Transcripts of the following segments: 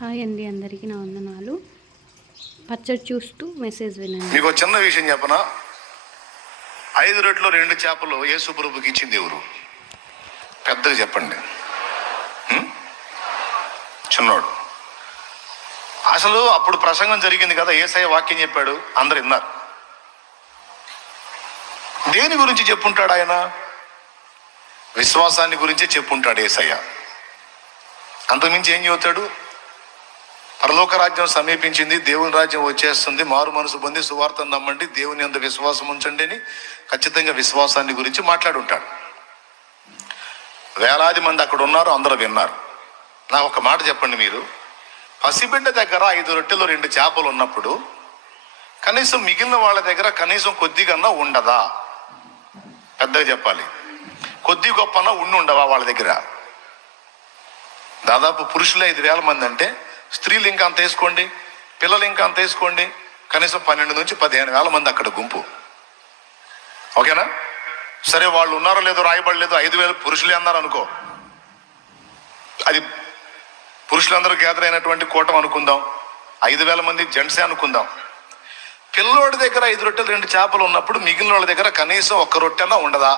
Hi అండి, అందరికీ నా వందనాలు. పచ్చడి చూస్తూ మెసేజ్ వినండి. మీకు చిన్న విషయం చెప్పనా? 5 రొట్టెలు 2 చేపలు యేసు ప్రభుకి ఇచ్చింది ఎవరు? పెద్దగా చెప్పండి. చిన్నోడు. అసలు అప్పుడు ప్రసంగం జరిగింది కదా, యేసయ్య వాక్యం చెప్పాడు, అందరు విన్నారు. దేని గురించి చెప్పుంటాడు ఆయన? విశ్వాసాన్ని గురించే చెప్పుంటాడు యేసయ్య. అంతకుమించి ఏం చెబుతాడు? పరలోక రాజ్యం సమీపించింది, దేవుని రాజ్యం వచ్చేస్తుంది, మారు మనసు పొంది సువార్తను నమ్మండి, దేవుని యందు విశ్వాసం ఉంచండి అని ఖచ్చితంగా విశ్వాసాన్ని గురించి మాట్లాడుంటాడు. వేలాది మంది అక్కడ ఉన్నారు, అందరూ విన్నారు. నా ఒక మాట చెప్పండి, మీరు పసిబిడ్డ దగ్గర 5 రొట్టెలు 2 చేపలు ఉన్నప్పుడు కనీసం మిగిలిన వాళ్ళ దగ్గర కనీసం కొద్దిగన్నా ఉండదా? పెద్దగా చెప్పాలి. కొద్ది గొప్పనా ఉండవా వాళ్ళ దగ్గర? దాదాపు పురుషులే 5,000 మంది అంటే స్త్రీలు ఇంకా అంత వేసుకోండి, పిల్లలు ఇంకా అంత వేసుకోండి, కనీసం 12 నుంచి 15,000 మంది అక్కడ గుంపు. ఓకేనా? సరే, వాళ్ళు ఉన్నారో లేదో రాయబడలేదు, 5,000 పురుషులే అన్నారు అనుకో, అది పురుషులందరూ గ్యాదర్ అయినటువంటి కూటం అనుకుందాం, 5,000 మంది జెంట్సే అనుకుందాం. పిల్లోడి దగ్గర 5 రొట్టెలు 2 చేపలు ఉన్నప్పుడు మిగిలిన వాళ్ళ దగ్గర కనీసం 1 రొట్టెన్నా ఉండదా?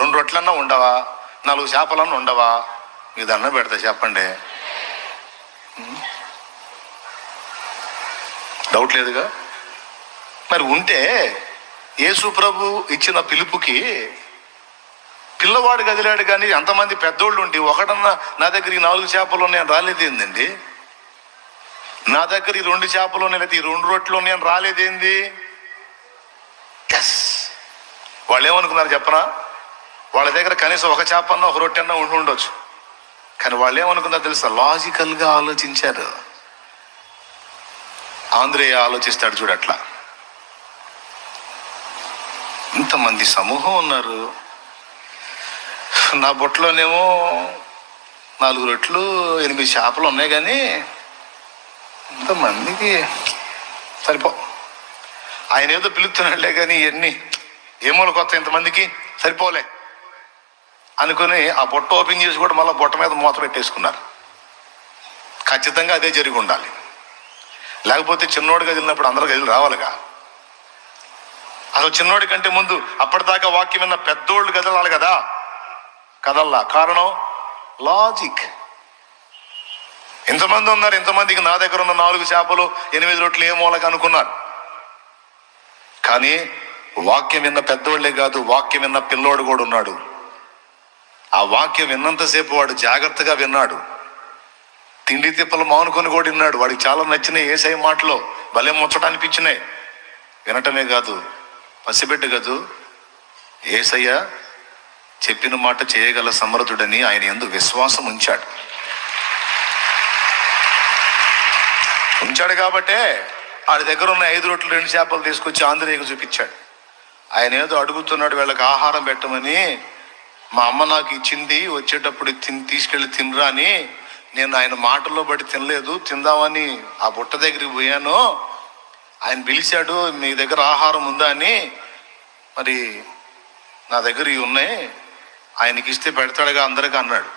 2 రొట్టెలన్నా ఉండవా? 4 చేపలన్నా ఉండవా? మీకు దండం పెడతా చెప్పండి. డౌట్ లేదుగా? మరి ఉంటే యేసు ప్రభు ఇచ్చిన పిలుపుకి పిల్లవాడు కదిలాడు, కానీ ఎంతమంది పెద్దోళ్ళు ఉండి ఒకటన్నా నా దగ్గర ఈ 4 చేపలు ఉన్నాయని రాలేదేందండి? నా దగ్గర ఈ 2 చేపలు ఉన్నాయి, లేదా ఈ 2 రొట్టెలు ఉన్నాయని రాలేదేంది? ఎస్, వాళ్ళు ఏమనుకున్నారు చెప్పనా? వాళ్ళ దగ్గర కనీసం 1 చేప అన్నా 1 రొట్టె అన్నా ఉండొచ్చు. కానీ వాళ్ళు ఏమనుకున్నారు తెలుసా? లాజికల్గా ఆలోచించారు. ఆంధ్రేయ ఆలోచిస్తాడు చూడు, అట్లా ఇంతమంది సమూహం ఉన్నారు, నా బొట్టలోనేమో 4 రొట్టెలు 8 చేపలు ఉన్నాయి, కానీ ఇంతమందికి సరిపో. ఆయన ఏదో పిలుస్తున్నాడులే, కానీ ఇవన్నీ ఏమో కొత్త ఇంతమందికి సరిపోలే అనుకుని ఆ బొట్ట ఓపెన్ చేసి కూడా మళ్ళీ బొట్ట మీద మూత పెట్టేసుకున్నారు. ఖచ్చితంగా అదే జరిగి ఉండాలి. లేకపోతే చిన్నోడు కదిలినప్పుడు అందరూ కదిలి రావాలిగా. అసలు చిన్నోడి కంటే ముందు అప్పటిదాకా వాక్యం విన్న పెద్దోళ్ళు కదలాలి కదా, కదల్లా. కారణం లాజిక్. ఇంతమంది ఉన్నారు, ఇంతమందికి నా దగ్గర ఉన్న 4 చేపలు 8 రొట్టెలు ఏ మూలక అనుకున్నారు. కానీ వాక్యం విన్న పెద్దోళ్లే కాదు, వాక్యం విన్న పిల్లోడు కూడా ఉన్నాడు. ఆ వాక్యం విన్నంతసేపు వాడు జాగ్రత్తగా విన్నాడు, తిండి తిప్పలు మానుకొని కూడా విన్నాడు. వాడికి చాలా నచ్చినాయి యేసయ్య మాటలో, భలే ముచ్చట అనిపించినాయి. వినటమే కాదు, పసిబిడ్డ కాదు, యేసయ్య చెప్పిన మాట చేయగల సమర్థుడని ఆయన యందు విశ్వాసం ఉంచాడు కాబట్టే వాడి దగ్గర ఉన్న 5 రొట్టెలు 2 చేపలు తీసుకొచ్చి ఆంధ్రేయకు చూపించాడు. ఆయన ఏదో అడుగుతున్నాడు, వీళ్ళకి ఆహారం పెట్టమని. మా అమ్మ నాకు ఇచ్చింది, వచ్చేటప్పుడు తీసుకెళ్ళి తినరా అని. నేను ఆయన మాటల్లో బట్టి తినలేదు, తిందామని ఆ బుట్ట దగ్గరికి పోయాను. ఆయన పిలిచాడు, మీ దగ్గర ఆహారం ఉందా అని. మరి నా దగ్గర ఇవి ఉన్నాయి, ఆయనకి ఇస్తే పెడతాడుగా అందరికీ అన్నాడు.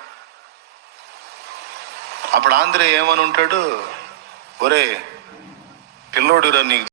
అప్పుడు ఆంధ్రే ఏమని ఉంటాడు? ఒరే పిల్లోడురా, నీకు